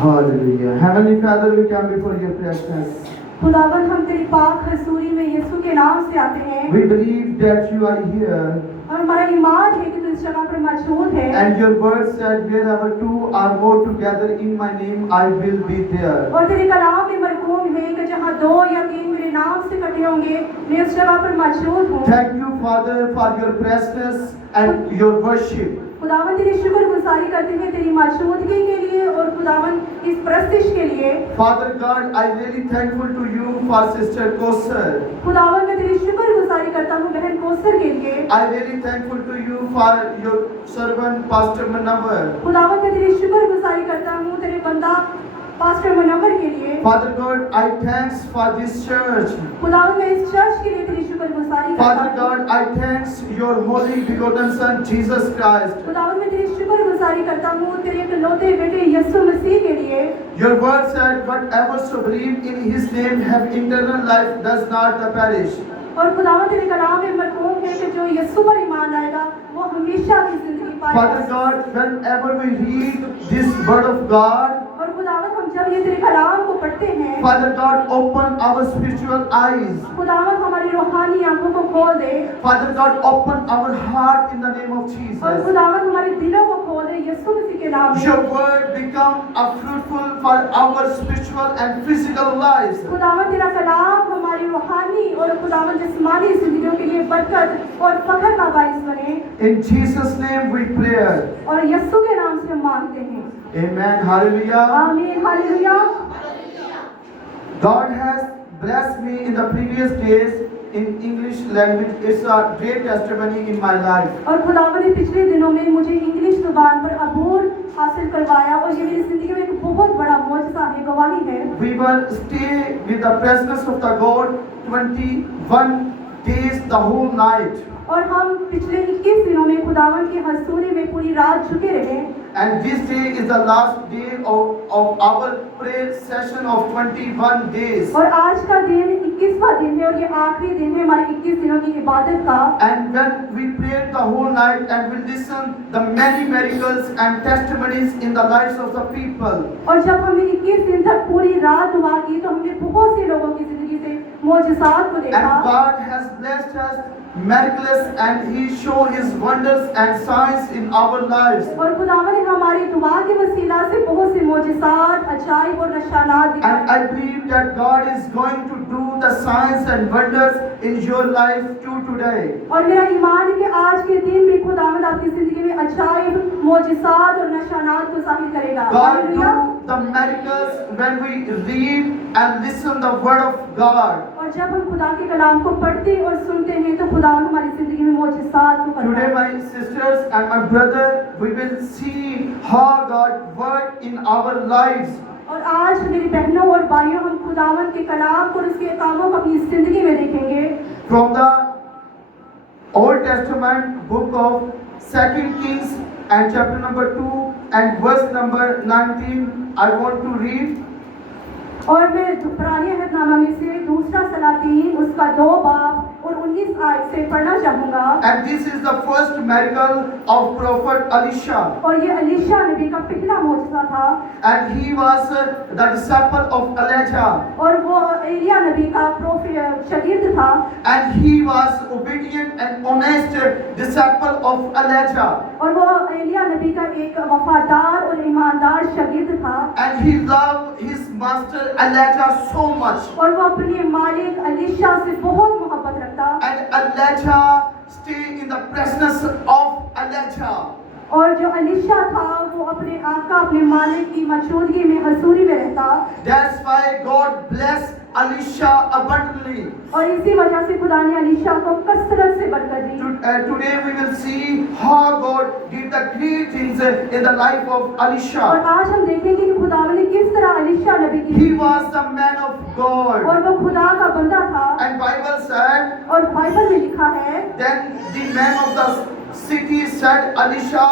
Hallelujah. Heavenly Father, we come before your presence. खुदावन हम तेरी पाक हजूरी में यीशु के नाम से आते हैं We believe that you are here, और हमारा ईमान है कि तू इस जगह पर मौजूद है and your word said, wherever two or more together in my name, I will be there. और तेरे कलाम में मरकूम है कि जहाँ दो या तीन मेरे नाम से इकट्ठे होंगे मैं उस जगह पर मौजूद हूँ। Thank you, Father, for your presence and your worship. खुदावन तेरी शुक्रगुजारी करते हैं तेरी मौजूदगी के लिए और खुदावन इस प्रस्तिश के लिए। Father God, I really thankful to you for Sister Kosar. खुदावन मैं तेरी शुक्रगुजारी करता हूँ बहन कोसर के लिए। I really thankful to you for your servant Pastor Manawar. खुदावन मैं तेरी शुक्रगुजारी करता हूँ तेरे बंदा पास्टर मनोवर के लिए। Father God, I thanks for this church. खुदावन मैं इस चर्च के लिए तेरी शुक्रगुजारी करता Father हूँ। God, I thanks your holy begotten Son Jesus Christ. खुदावन मैं तेरी शुक्रगुजारी करता हूँ तेरे इकलौते बेटे यीशु मसीह के लिए। Your word said, whatever so believe in his name have eternal life, does not perish. और खुदावन तेरे कलाम में मरकूम है कि जो यीशु पर ईमान लाएगा वो हमेशा की जिंदगी Father पाएगा। God, whenever we read this word of God, और खुदावन हम जब ये तेरे कलाम को पढ़ते हैं Father God, open our spiritual eyes. खुदावन हमारी रूहानी आंखों को खोल दे Father God, open our heart in the name of और Jesus. खुदावन हमारे दिलों को खोल दे यीशु मसीह के नाम में। Your word become a fruitful for our spiritual and physical lives. खुदावन तेरा कलाम हमारी रूहानी और खुदावन जिस्मानी जिंदगियों के लिए बरकत और फख्र का बाइस बने In Jesus' name we pray. और यीशु के नाम से हम मांगते हैं। Amen. Hallelujah. आमीन hallelujah. God has blessed me in the previous days in English language. It's a great testimony in my life. और खुदावन ने पिछले दिनों में मुझे इंग्लिश जुबान पर अबूर हासिल करवाया और ये मेरी जिंदगी में एक बहुत बड़ा मौजज़ा है, गवाही है। We will stay with the presence of the God 21 days the whole night. और हम पिछले 21 दिनों में खुदावन की हजूरी में पूरी रात झुके रहे And this day is the last day of our prayer session of 21 days. और आज का दिन 21वां दिन है और ये आखिरी दिन है हमारे 21 दिनों की इबादत का। And when we prayed the whole night and we listened the many miracles and testimonies in the lives of the people. और जब हमने 21 दिन तक पूरी रात दुआ की तो हमने बहुत से लोगों की जिंदगी से मौजज़ात को And देखा God has blessed us miraculous and He show His wonders and signs in our lives. और खुदावन ने हमारी दुआ के वसीला से बहुत से मौजज़ात अजाइब और निशानात And दिखाए I believe that God is going to do the signs and wonders in your life too today. और मेरा ईमान है कि आज के दिन भी खुदावंद आपकी जिंदगी में अजाइब मौजज़ात और निशानात को ज़ाहिर करेगा। God hallelujah. do the miracles when we read and listen the word of God. और जब हम खुदा के कलाम को पढ़ते और सुनते हैं तो खुदावंद हमारी जिंदगी में मौजज़ात को करता Today, है। my sisters and my brother, we will see how God worked in our lives. और आज मेरी बहनों और भाइयों हम खुदावंद के कलाम को और उसके कामों को अपनी जिंदगी में देखेंगे। From the Old Testament book of 2 Kings and chapter number 2 and verse number 19, I want to read. और मैं पुराने अहदनामा में से दूसरा सलातीन उसका 2 बाब और 19 आयत से पढ़ना चाहूँगा। And this is the first miracle of prophet Elisha. और ये एलीशा नबी का पहला मौजज़ा था And he was the disciple of Elijah. और वो एलिया नबी का शागिर्द था And he was obedient and honest disciple of Elijah. और वो एलिया नबी का एक वफादार और ईमानदार शागिर्द था And he loved his master Elijah so much. और वो अपने मालिक एलीशा से बहुत मोहब्बत रखता And Elijah stayed in the presence of Elijah. और जो एलीशा था वो अपने आका अपने मालिक की मौजूदगी में हजूरी में रहता। That's why God blessed Elisha abundantly. और इसी वजह से खुदा ने एलीशा को कसरत से बरकत दी। Today we will see how God did the great things in the life of और Elisha. आज हम देखेंगे कि खुदावन ने किस तरह एलीशा नबी की He was the man of God. और वो खुदा का बंदा था। And Bible said, और बाइबल में लिखा है then the man of the city said, Elisha,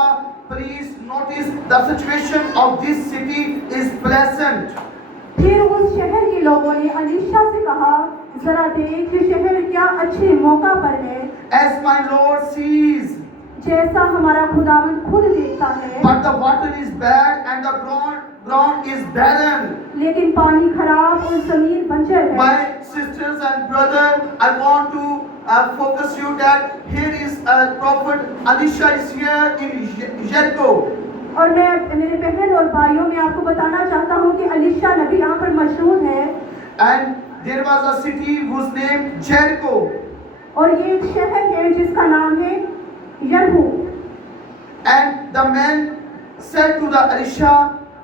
please notice the situation of this city is pleasant. फिर उस शहर के लोगों ने एलीशा से कहा जरा देख ये शहर क्या अच्छे मौका पर है As my Lord sees, जैसा हमारा खुदावन खुद देखता है। but the water is bad and the ground is barren. लेकिन पानी खराब और जमीन बंजर है। My sisters and brother, I want to focus you that here is prophet Elisha is here in Jericho. और मैं मेरे बहन और भाइयों में आपको बताना चाहता हूँ कि अलीशा नबी यहाँ पर मशहूर है। And there was a city whose name Jericho. और ये एक शहर है जिसका नाम है यरहू। And the man said to the Elisha,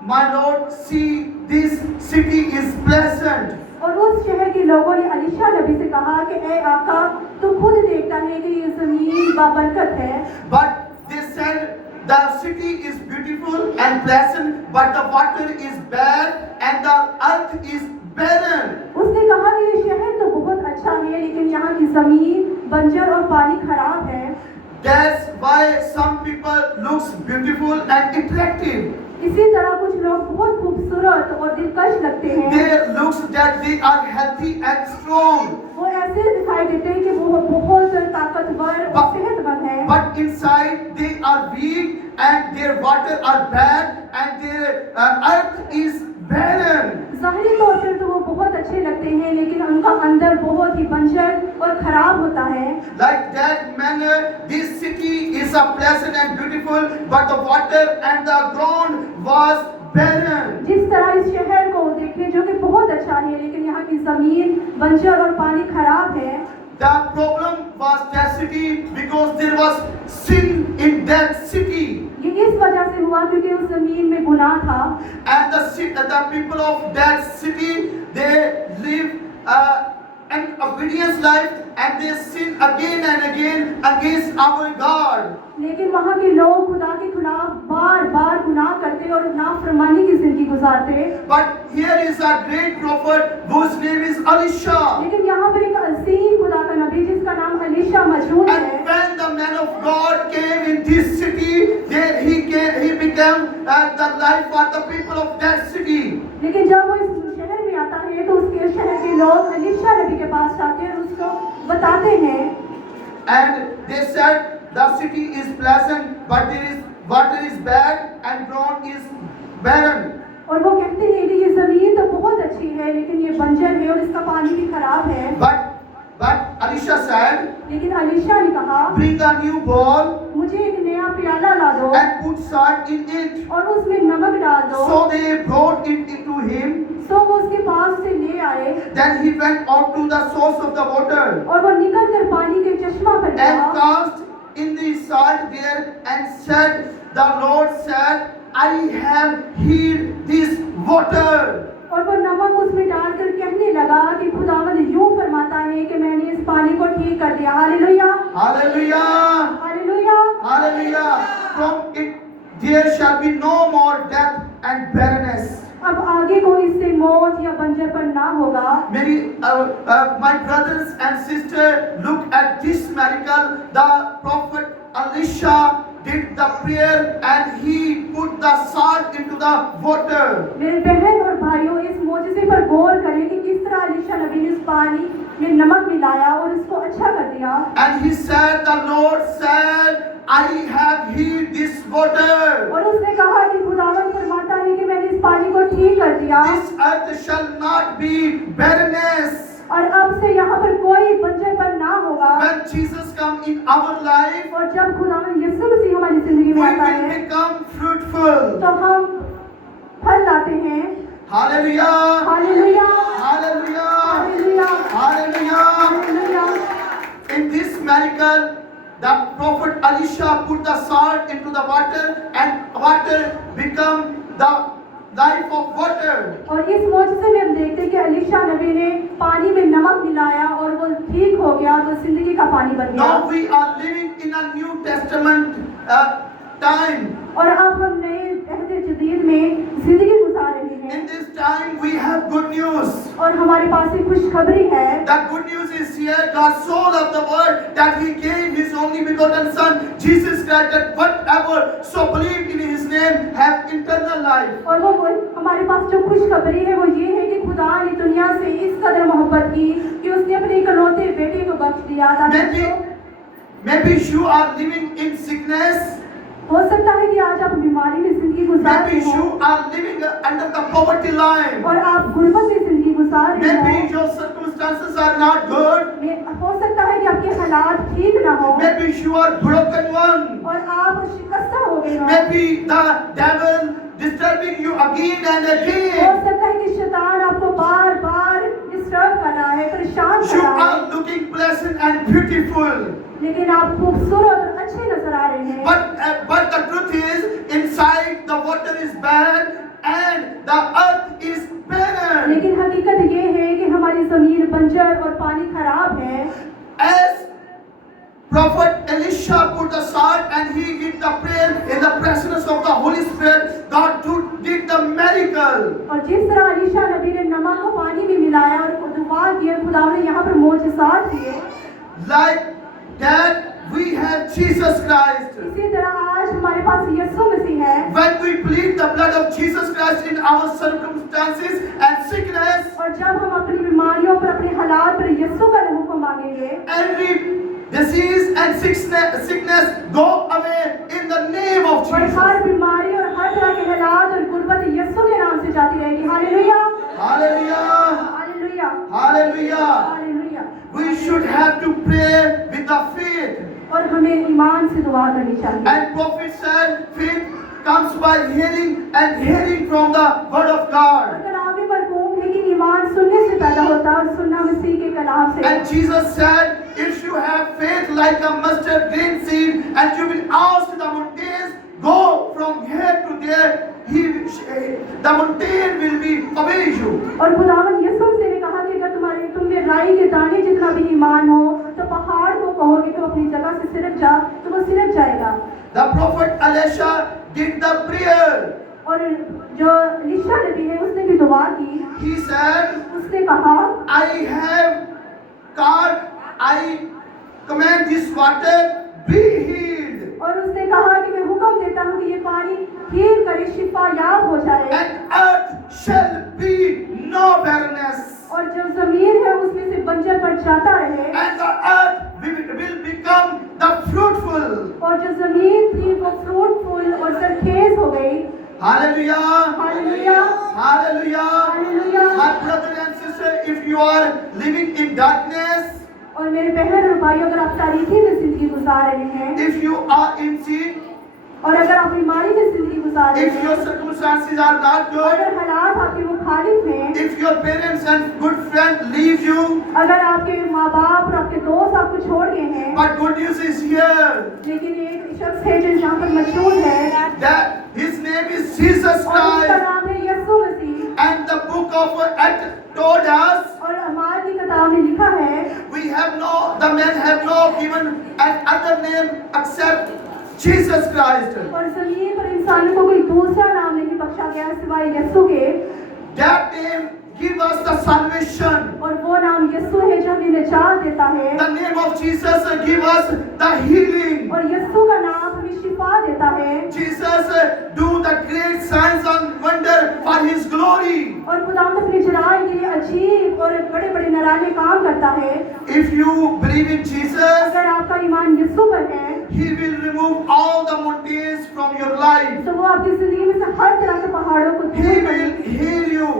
my lord, see this city is pleasant. और उस शहर के लोगों ने अलीशा नबी से कहा कि ए आका, तू खुद देखता है कि ये जमीन बाबरकत है। But they said the city is beautiful and pleasant, but the water is bad and the earth is barren. उसने कहा कि ये शहर तो बहुत अच्छा है लेकिन यहाँ की जमीन बंजर और पानी खराब है। That's why some people looks beautiful and attractive. इसी तरह कुछ लोग बहुत खूबसूरत और दिलकश लगते हैं। They looks that they are healthy and strong. वो ऐसे दिखाई देते हैं कि वो बहुत ताकतवर और सेहतमंद है। But inside they are weak and their water are bad and their earth is barren. ज़ाहिरी तौर पर तो वो बहुत अच्छे लगते हैं लेकिन उनका अंदर बहुत ही बंजर और खराब होता है। Like that manner, this city is a pleasant and beautiful, but the water and the ground was barren. जिस तरह इस शहर को देखें जो कि बहुत अच्छा है लेकिन यहाँ की जमीन बंजर और पानी खराब है। The problem was that city because there was sin in that city. ये इस वजह से हुआ क्योंकि उस जमीन में गुनाह था। And the people of that city, they live an obedience life and they sin again and again against our God. लेकिन वहाँ के लोग खुदा के खिलाफ बार बार गुनाह करते और नाफरमानी की जिंदगी गुजारते। But here is a great prophet whose name is Elisha. लेकिन यहाँ पर एक अजीम खुदा का नबी जिसका नाम अलीशा मौजूद है। And when the man of God came in this city, he became the life for the people of that city. लेकिन जब वो इस शहर में आता है तो उसके शहर के लोग अलीशा नबी के पास आते हैं और उसको बताते हैं। And they said the city is pleasant, but there is water is bad and ground is barren. और वो कहते हैं कि ये जमीन तो बहुत अच्छी है लेकिन ये बंजर है और इसका पानी भी खराब है। But Elisha said, लेकिन अलीशा ने कहा, bring a new bowl मुझे एक नया प्याला ला दो and put salt in it. और उसमें नमक डाल दो। So they brought it into him. तो वो उसके पास से ले आए। Then he went out to the source of the water और वो निकल कर पानी के चश्मा पर गया and cast in the salt there and said, the Lord said, I have healed this water. और वो नमक उसमें डालकर कहने लगा कि खुदावंद यूं फरमाता है कि मैंने इस पानी को ठीक कर दिया। Hallelujah, Hallelujah. Hallelujah. Hallelujah. From it there shall be no more death and barrenness. अब आगे कोई इससे मौत या बंजरपन ना होगा। My brothers and sisters, look at this miracle. The prophet Elisha did the prayer and he put the salt into the water. मेरे बहन और भाइयों, इस मौजज़े पर गौर करें कि किस तरह अलीशा नबी ने इस पानी में नमक मिलाया और इसको अच्छा कर दिया। And he said, the Lord said, I have healed this water. और उसने कहा कि खुदावंद फरमाता है कि मैंने इस पानी को ठीक कर दिया। This earth shall not be barrenness. और अब से यहाँ पर कोई बंजरपन ना होगा। When Jesus comes in our life, और जब खुदावंद यीशु मसीह हमारी जिंदगी we में आता will है become fruitful. तो हम फल लाते हैं। Hallelujah. Hallelujah, Hallelujah. Hallelujah, Hallelujah. Hallelujah. In this miracle, the prophet Elisha put the salt into the water and water become the life of water. और इस मौजज़े में हम देखते हैं कि अलीशा नबी ने पानी में नमक मिलाया और वो ठीक हो गया तो जिंदगी का पानी बन गया। Now we are living in a New Testament time. और अब हम नए अहद जदीद में जिंदगी गुजार रहे हैं। In this time we have good news. और हमारे पास एक खुशखबरी है। The good news is here. God so loved the world that He gave His only begotten Son, Jesus Christ, that whatever so believe in His name have eternal life. और वो हमारे पास जो खुशखबरी है वो ये है कि खुदा ने दुनिया से इस कदर मोहब्बत की कि उसने अपने इकलौते बेटे को बख्श दिया ताकि Maybe you are living in sickness. हो सकता है कि आज आप बीमारी में जिंदगी गुजार Maybe रहे you हो are living under the poverty line. और आप गुर्बत में जिंदगी गुजार रहे Maybe हो। your circumstances are not good. हो सकता है कि आपके हालात ठीक ना हो Maybe you are broken one. और आप शिकस्त हो गए हो। Maybe the devil disturbing you again and हो again. सकता है कि शैतान आपको बार बार डिस्टर्ब कर रहा है, परेशान कर You रहा है, are looking pleasant and beautiful. लेकिन आप खूबसूरत और अच्छे नजर आ रहे हैं। But the truth is, inside the water is bad and the earth is barren. लेकिन हकीकत ये है कि हमारी जमीन बंजर और पानी खराब है। As Prophet Elisha put the salt and he did the prayer in the presence of the Holy Spirit, God did the miracle. और जिस तरह अलीशा नबी ने नमक को पानी में मिलाया और दुआ किए, खुदा ने यहाँ पर मोजज़ात किए। Like that, we have Jesus Christ. इसी तरह आज हमारे पास यीशु मसीह है। When we plead the blood of Jesus Christ in our circumstances and sickness, और जब हम अपनी बीमारियों पर, अपने हालात पर यीशु का लहू को मांगेंगे, every disease and sickness go away in the name of और Jesus. हर बीमारी और हर तरह के हालात और गुर्बत यीशु के नाम से जाती रहेगी। Hallelujah, Hallelujah. Hallelujah, Hallelujah. Hallelujah. We should have to pray with the faith. और हमें ईमान से दुआ करनी चाहिए। And prophet said, faith comes by hearing and hearing from the word of God. और कलाम में मरकूम है कि ईमान सुनने से पैदा होता है और सुनना मसीह के कलाम से। And Jesus said, if you have faith like a mustard grain seed, and you will ask the mountains, go from here to there, the mountain will be obey you. और खुदावंद यीशु मसीह ने कहा कि अगर तुम में राई के दाने जितना भी ईमान हो, तो पहाड़ को कहोगे कि अपनी जगह से सिरक जा, तो वो सिरक जाएगा। The prophet Elisha did the prayer. और जो एलीशा नबी है उसने भी दुआ की। He said, उसने कहा, I have God, I command this water be healed, और उसने कहा कि मैं हुक्म देता हूँ कि ये पानी हील करे, शिफा याब हो जाए, and earth shall be no barrenness, और जो जमीन है उसमें से बंजर पर जाता रहे, and the earth will become the fruitful. और जो जमीन थी वो फ्रूटफुल और सरखेज हो गई। Hallelujah. Hallelujah, Hallelujah. Hallelujah. My brother and sister, if you are living in darkness, और मेरे बहन और भाई, अगर आप तारीकी में जिंदगी गुजार रहे हैं, if you are in sin, और अगर आप बीमारी में जिंदगी गुजार रहे if your हैं, circumstances are not good, अगर हालात आपके मुखालिफ हैं, if your parents and good friend leave you, अगर आपके माँ बाप और आपके दोस्त आपको छोड़ गए हैं, but good news is here लेकिन एक शख्स है जो यहाँ पर मशहूर है that his name is Jesus और उसका Christ, नाम है यीशु मसीह। and the book of Acts told us और हमारे की किताब में लिखा है, the men have no given an other name except Jesus Christ. और जमीन पर इंसानों को कोई दूसरा नाम नहीं बख्शा गया सिवाय यीशु के। That name give us the salvation. और वो नाम यीशु है जो हमें निजात देता है, The name of Jesus give us the healing. और यीशु का नाम हमें शिफा देता है। Jesus do the great signs and wonder for his glory. और खुदावंद अपने जलाल के लिए अजीब और बड़े बड़े नराले काम करता है। If you believe in Jesus, अगर आपका ईमान यीशु पर है, he will remove all the mountains from your life. तो वो आपकी जिंदगी में से हर तरह के पहाड़ों को He दूर कर will देगा heal you.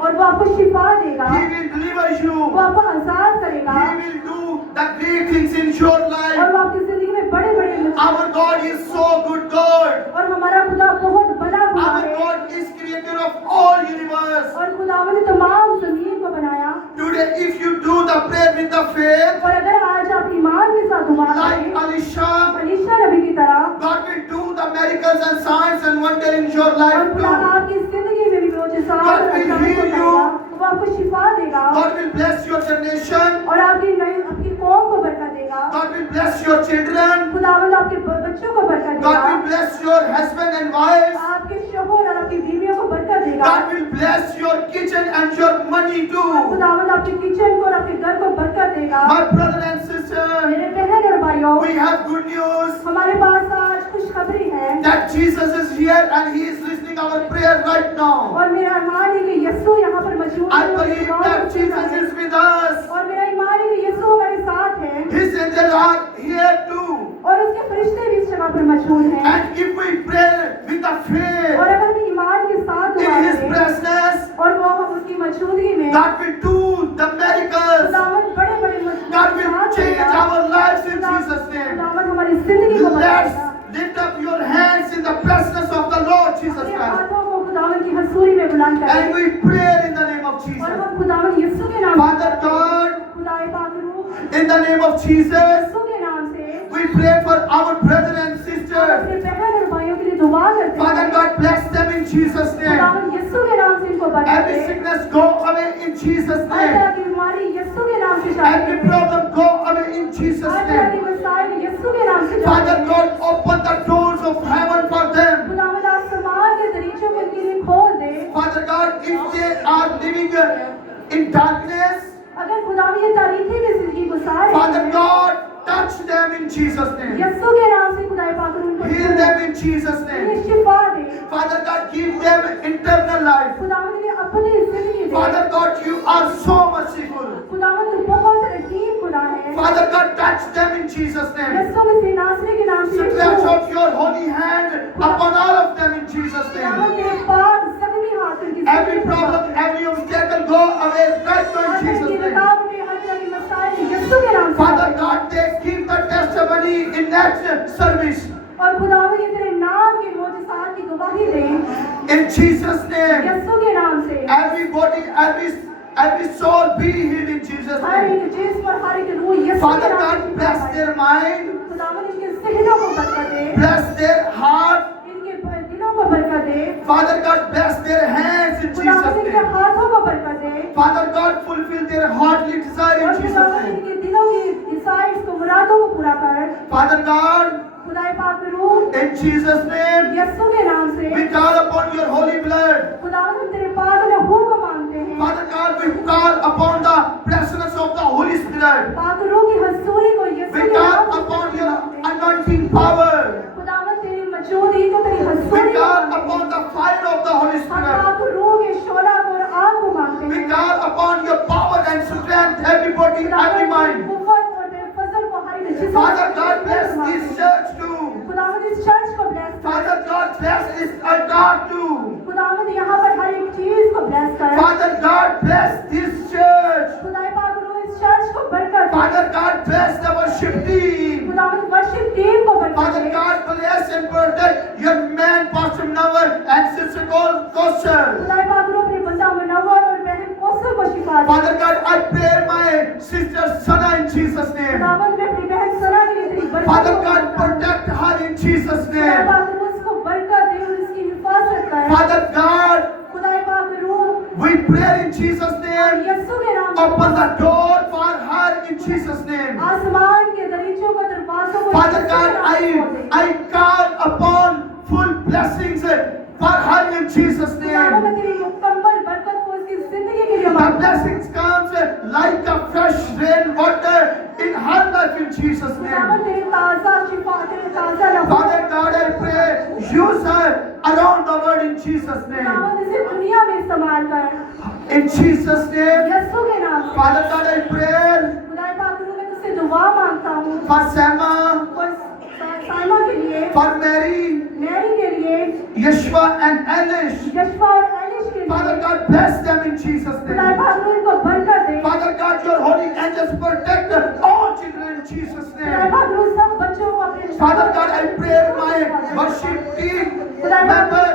और वो आपको शिफा देगा, He will deliver you. वो आपको आजाद करेगा, He will do the great things in your और life. वो आपकी जिंदगी में बड़े बड़े Our God is so good God. और हमारा खुदा बहुत बड़ा खुदा Our है। God is creator of all universe. और खुदावंद ने तमाम जमीन को बनाया। Today, if you do the prayer with the faith, और अगर आज आप ईमान के साथ दुआ like करें, Elisha, अलीशा नबी की तरह, God will do the miracles and signs and wonder in your और life खुदा too. आपकी जिंदगी में भी मोजज़ात God और will अजायब heal को you. करेगा, वो आपको शिफा देगा, God will bless your generation. और आपकी कौम को बरकत देगा। God will bless your children. खुदावंद आपके बच्चों को बरकत God देगा, will bless your husband and wives. आपके शोहर और आपकी बीवियों को बरकत देगा, God will bless your kitchen and your money too. खुदावंद आपके किचन को और आपके घर को बरकत देगा। My brother and sister, मेरे बहन और भाइयों, we have good news हमारे पास आज खुशखबरी है, that Jesus is here and he is listening our prayer right now. और मेरा ईमान है कि यीशु यहाँ पर मौजूद I है, believe that Jesus is with us. और मेरा ईमान है कि यीशु हमारे साथ है, His angels are here too. और उसके फरिश्ते भी इस जगह पर मौजूद हैं। And if we pray with the faith और अगर हम ईमान के साथ दुआ in His करें presence, और वो हम उसकी मौजूदगी में God will do the miracles. खुदावंद बड़े-बड़े God will change our lives in Jesus' name. खुदावंद हमारी जिंदगी को बदलेगा। Let's lift up your hands in the presence of the Lord Jesus अपने Christ. हाथों को खुदावंद की हजूरी में बुलंद करें And we pray in the name of और Jesus. हम खुदावंद यीशु के नाम Father God, खुदाए पाक रूह in the name of Jesus, यीशु के नाम से we pray for our brothers and sisters. अपने बहन और भाइयों के लिए दुआ करते Father हैं। God, bless them in Jesus' name. खुदावंद यीशु के नाम से इनको बरकत Every दे। sickness go away in Jesus' हर तरह name. की बीमारी यीशु के नाम से जाए। Every problem go away in Jesus' हर तरह की name. मसाइल यीशु के नाम से Father जाए। God, open the doors of heaven for them. खुदावंद आसमान के दरीचों को इनके लिए खोल दे। Father God, if they are living in darkness, अगर खुदावंद ये तारीखी में जिंदगी गुजार रहे Father हैं, God, touch them in Jesus' name. यीशु के नाम से खुदाए पाक रूह उनको Heal them in Jesus' इन्हें name. शिफा दे। Father God, give them eternal life. खुदावंद इन्हें अपनी जिंदगी दे। Father God, you are so merciful. खुदावंद तू बहुत रहीम खुदा है। Father God, touch them in Jesus' name. यीशु मसीह नासरी के नाम से Stretch छू। out your holy hand upon all of them in Jesus' name. खुदावंद तेरे पाक जख्मी हाथ उनकी Every जिंदगी पर problem, every obstacle go away right now in हर तरह Jesus' की name. रुकावटें, हर तरह की मसाइल यीशु के नाम से Father God, they give the testimony in next service. और खुदावंद ये तेरे नाम के मोजज़ात की गवाही दे In Jesus' name. यीशु के नाम से। Everybody, every soul be healed in Jesus' हर name. एक जिस्म और हर एक रूह यीशु के Father नाम God, से bless शिफा पाए। their mind, खुदावंद इनके ज़हनों को बरकत दे, bless their heart. इनके दिलों को बरकत दे। Father God, bless their hands in Jesus' खुदावंद इनके name. हाथों को बरकत दे Father God, fulfill their heartly desire और in Jesus' खुदावंद name. इनके दिलों की डिजायर्स को, मुरादों को पूरा कर। Father God, खुदाए पाक रूह in Jesus' name, यीशु के नाम से we call upon your holy blood. खुदावंद हम तेरे पाक लहू को मांगते हैं। Father God, we call upon the presence of the Holy Spirit. पाक रूह की हजूरी को यीशु We के नाम call से upon your मांगते हैं। anointing power. खुदावंद तेरी मौजूदगी को, तेरी We हजूरी को call मांगते upon हैं। the fire of the Holy हम Spirit. पाक रूह के शोला को और आग को मांगते We हैं। call upon your power and strength, everybody, every mind. कुव्वत और बेफजल को हर एक जिस्म Father से God, bless मांगते this हैं। church too. खुदावंद इस चर्च को ब्लेस कर। Father God, bless this altar too. खुदावंद यहाँ पर हर एक चीज को ब्लेस कर। Father God, bless this church. खुदाए पाक रूह इस चर्च को बरकत दे। Father God, bless the worship team. खुदावंद वर्शिप टीम को बरकत Father दे। God, bless and protect your man, Pastor Nawar, and Sister Kosher. खुदाए पाक रूह अपने बंदा मुनव्वर और बहन कौसर को शिफा दे। Father God, I pray my sister Sana in Jesus' name. खुदावंद मैं अपनी बहन सना के लिए तेरी बरकत Father को God, मांगता हूँ। protect her in Jesus' खुदाए name. पाक रूह उसको बरकत दे और उसकी हिफाजत कर। Father God, खुदाए पाक रूह we pray in Jesus' name. यीशु के नाम से Open the door for her in Jesus' name. आसमान के दरीचों को, दरवाजों को Father यीशु God, के नाम से खोल दे। I call upon full blessings for her in Jesus' खुदावंद मैं name. तेरी मुकम्मल बरकत को उसकी जिंदगी के लिए The मांगता हूँ। blessings comes like a fresh rain water in her life in Jesus' name. खुदावंद तेरी ताज़ा शिफा, तेरी ताज़ा लहू। Father God, I pray, use her around the world in Jesus' name. खुदावंद इसे दुनिया में इस्तेमाल कर। In Jesus' name. यीशु के नाम से। Father God, I pray खुदाए पाक रूह मैं तुझसे दुआ मांगता हूँ for Sama, और साइमा के लिए, for Mary, मैरी के लिए, Yeshua and Elish. यशफा और एलिश के Father लिए। God, bless them in Jesus' खुदाए name. पाक रूह इनको बरकत दे। Father God, your holy angels protect all children in Jesus' खुदाए name. पाक रूह सब बच्चों को अपने Father God, I pray my worship team member,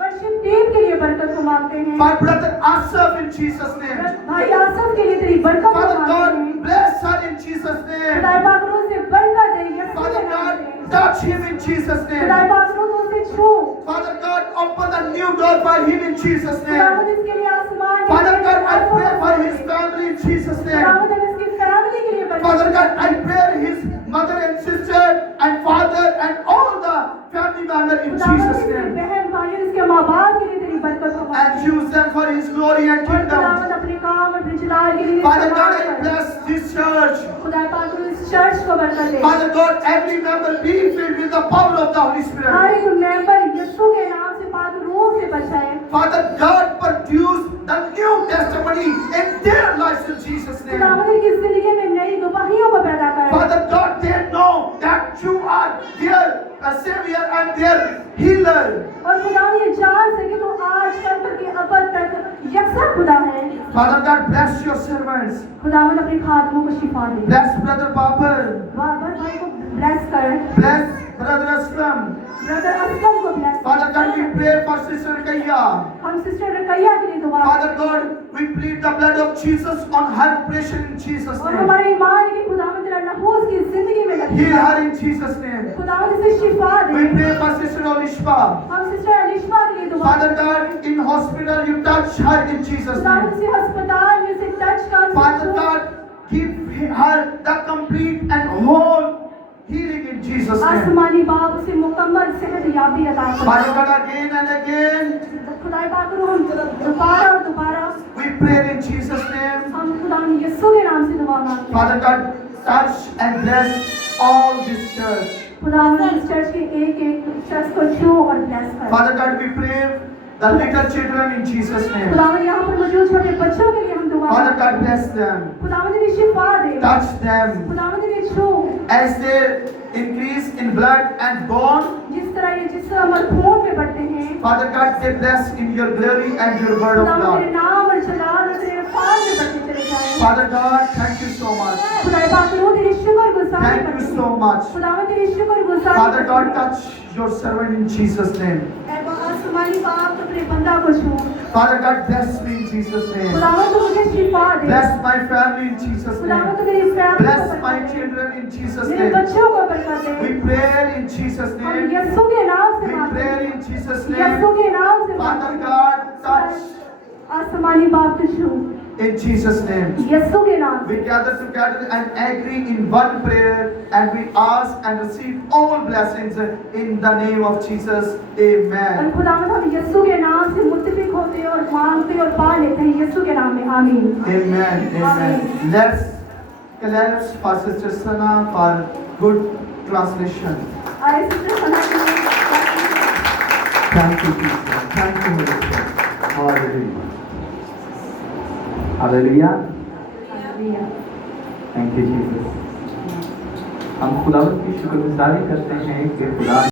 worship team के लिए बरकत को मांगते हैं। my brother Asaf in Jesus' name. भाई आसफ के लिए तेरी बरकत को Father मांगते God, हैं। bless her in Jesus' name. खुदाए पाक रूह से बरकत दे यीशु Father के नाम God, से। touch him in Jesus' खुदाए name. पाक रूह उसे छू। Father God, open a new door for him in Jesus' name. खुदावंद इसके लिए आसमान के Father God, I दरवाजों pray को for खोल his दे। family in Jesus' name. खुदावंद हम इसकी फैमिली के लिए बरकत Father दे। God, I pray his mother and sister and father and all the family members in खुदावंद Jesus' इसके name. बहन भाई और इसके माँ बाप के लिए तेरी बरकत को मांगते And हैं। use them for his glory and और kingdom. खुदावंद अपने काम और अपने जलाल के लिए Father God, इस्तेमाल I कर। bless this church. खुदाए पाक रूह इस चर्च को बरकत दे। Father God, every member be filled with the power of the Holy हर Spirit. एक मेंबर यीशु के नाम से पाक रूह से बचाए। Father God, produce the new testimony in their lives in Jesus' name. खुदावंद की जिंदगी में नई गवाहियों को पैदा कर। Father God, they know that you Savior and their healer. और खुदा ये जान सके तो आज कल तक के अब तक यकसा खुदा है। Father God, bless your servants. खुदावंद अपने खादमों को शिफा दे। Bless Brother Babar. बाबर भाई को ब्लेस कर। Bless Brother Aslam. Brother Aslam को ब्लेस कर। Father God, we pray for Sister Kaya. हम सिस्टर रकैया के लिए दुआ Father God, we plead the blood of Jesus on her pressure in Jesus' और name. हमारे ईमान की खुदावंद नहूस की जिंदगी में लगे। Heal her in Jesus' name. खुदावंद से शिफा दे। We pray for Sister Olishpa. हम सिस्टर अलिशा के लिए दुआ Father God, in hospital you touch her in Jesus' खुदावंद name. से अस्पताल में से टच कर। Father God, give her the complete and whole healing in Jesus' name. आसमानी बाप उसे मुकम्मल सेहत याबी अता कर। Father God, again and again खुदाई पाक को हम दोबारा और दोबारा we pray in Jesus' name. हम खुदावंद यीशु के नाम से दुआ मांगते हैं। Father God, touch and bless all this church. खुदावंद इस चर्च के एक चर्च को छू और ब्लेस कर। Father God, we pray the little children in Jesus' name. खुदावंद यहाँ पर मौजूद छोटे बच्चों के लिए हम दुआ Father मांगते हैं। God, bless them. खुदावंद ने शिफा दे। Touch them खुदावंद ने छू। as they increase in blood and bone. जिस तरह ये जिस्म और खून में बढ़ते हैं। Father God, they bless in your glory and your word of खुदावंद तेरे God. नाम और जलाल और तेरे फाल में बढ़ते चले जाएं। Father God, thank you so much. खुदाई पाक रो तेरी शुक्रगुजारी Thank करते you हैं। so much. खुदावंद तेरी शुक्रगुजारी Father करते God, हैं। touch your servant in Jesus' name. ऐ आसमानी बाप अपने बंदा को छू। Father God, bless me in Jesus' name. खुदावंद मुझे शिफा दे। Bless my family in Jesus' खुदावंद name. मेरी फैमिली को Bless my बरकत दे। children in Jesus' मेरे name. बच्चों को बरकत दे। We pray in Jesus' हम name. यीशु के नाम से We मांगते pray हैं। in Jesus' यीशु name. के नाम से Father मांगते God, हैं। touch आसमानी बाप को छू। in Jesus' name. यीशु के नाम We से। gather together and agree in one prayer and we ask and receive all blessings in the name of Jesus. और Amen. खुदावंद हम यीशु के नाम से मुत्तफिक होते हैं और मांगते और पा लेते हैं यीशु के नाम में। आमीन। Amen. Amen. Let's collapse for Sister Sana for good translation. आए सिस्टर सना के लिए। Thank you, Jesus. Thank you, Holy Spirit. Hallelujah. Hallelujah. Hallelujah. Thank you Jesus. हम खुदावंद की शुक्रगुजारी करते हैं कि खुदा